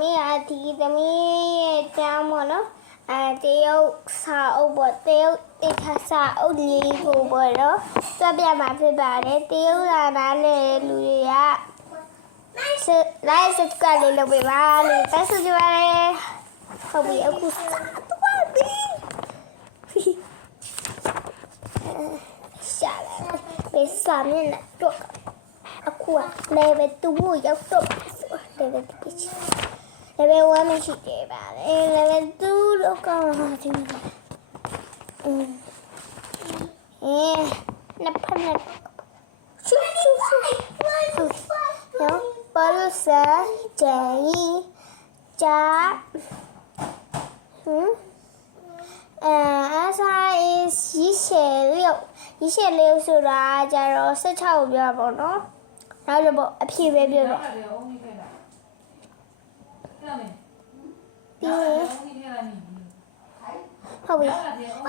မီးအဒီသမီးရဲ့ကျောင်းပေါ့နော်တရုတ်စာအုပ်ပေါ့တရုတ်တိခါစာအုပ်လေးကိုပေါ့နော်တွက်ပြမှာဖြစ်ပါတယ်တရုတ်လာနားလေလူတွေကလိုက်စကလေးလုပ်ပေးပါလို့တက်ဆိုကြပါလေဟုတ်ပြီအခုသွားပြီရှာလာပဲစာမျက်နှာတော့အခုက level 2ကိုရောက်တော့ level 2ချီ level 1မရှိသေးပါလေ level 2တော့ကောင်းပါဒီမှာနှစ်ဖက်နဲ့ရှူရှူရှူနော်ဘာလို့စားကြည်ဂျာis 26ဆိုတာကြတော့16ကိုပြောပါတော့နောက်လည်းပေါ့အဖြေပဲပြောတော့ဟုတ်ပြီ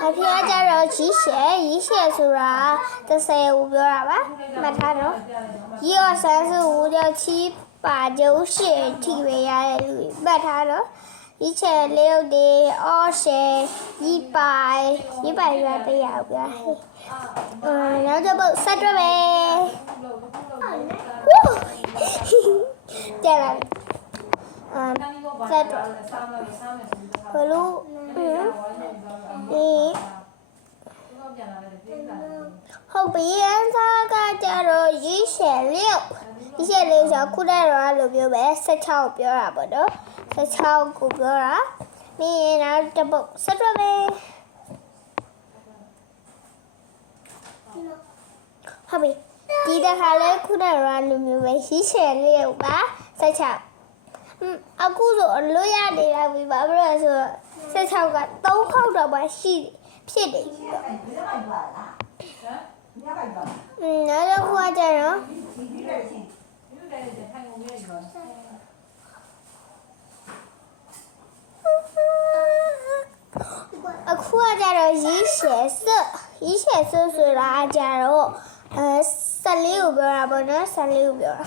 အဖြေကကြတော့ကြီးရှယ်ဆိုတာ30ကိုပြောတာပါမှတ်ထားတော့ကြီးရော35ကြောင့်ချီးပါကျုံးရှယ်ထိပဲရတဲ့လူမှတ်ထားတော့一切六的二十100元的要不要？然后就不三十呗。再来，再转，回路，后边他个叫做106小裤带软路标呗，16标啊不的。16ကိုပြောတာမင်းနောက်တစ်ပုတ်ဆက်တော့ပဲဟုတ်ပြီဒီတစ်ခါလဲခုနကလိုမျိုးပဲရှိချယ်လေးပါ16အခုဆိုအလို့ရနေတာပြီဘာဖြစ်လို့လဲဆိုတော့16က3ခေါက်တော့မှရှိဖြစ်တယ်နောက်တစ်ခုကကျတော့အခုကကြတော့ရေးရှယ်ဆိုတာကြတော့14ကိုပြောတာပေါ့နော်14ကိုပြောတာ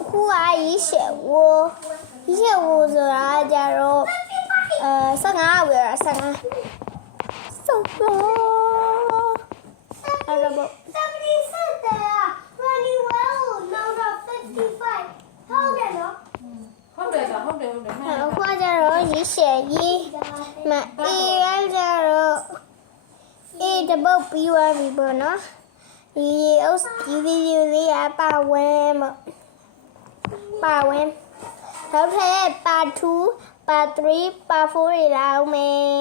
အခုကရေးရှယ်ဝဆိုတာကြတော့15ကိုပြောတာ15အဲ့ဒါပေါ့အခုကျတော့ရေးရှယ်ရေးမအေးရကြတော့အေးတပုတ်ပြီးသွားပြီပေါ့နော်ဒီဗီဒီယိုလေးကပါဝင်နောက်ထပ်ပါ2ပါ3ပါ4တွေလာအောင်မယ်